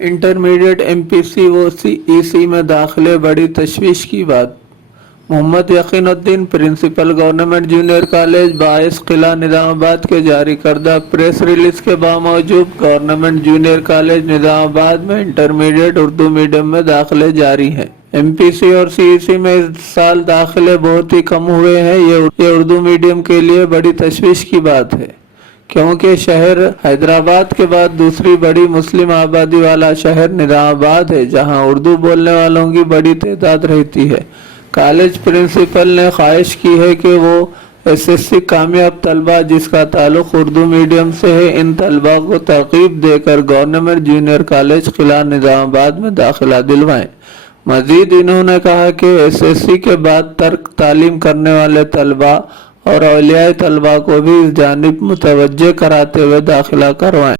Intermediate MPC व CEC में दाखिले बड़ी तशवीश की बात। Mohammed Yaqinuddin principal government junior college 22 Qila Nizamabad के जारी करदा प्रेस रिलीज के बावजूद गवर्नमेंट जूनियर कॉलेज निजामाबाद में इंटरमीडिएट उर्दू मीडियम में दाखिले जारी हैं। एमपीसी और सीईसी में इस साल दाखिले बहुत ही कम हुए हैं। ये उर्दू मीडियम के लिए बड़ी तशवीश की बात है, क्योंकि शहर हैदराबाद के बाद दूसरी बड़ी मुस्लिम आबादी वाला शहर निजामाबाद है, जहां उर्दू बोलने वालों की बड़ी तादाद रहती है। कॉलेज प्रिंसिपल ने ख्वाहिश की है कि वो एसएससी कामयाब तलबा जिसका ताल्लुक उर्दू मीडियम से है, इन तलबा को तरकीब देकर गवर्नमेंट जूनियर कॉलेज किला निजामाबाद में दाखिला दिलवाएं। मजीद इन्होंने कहा कि एसएससी के बाद तर्क तालीम करने वाले तलबा और औलियाए तलबा को भी इस जानिब मुतवज्जे कराते हुए दाखिला करवाएं।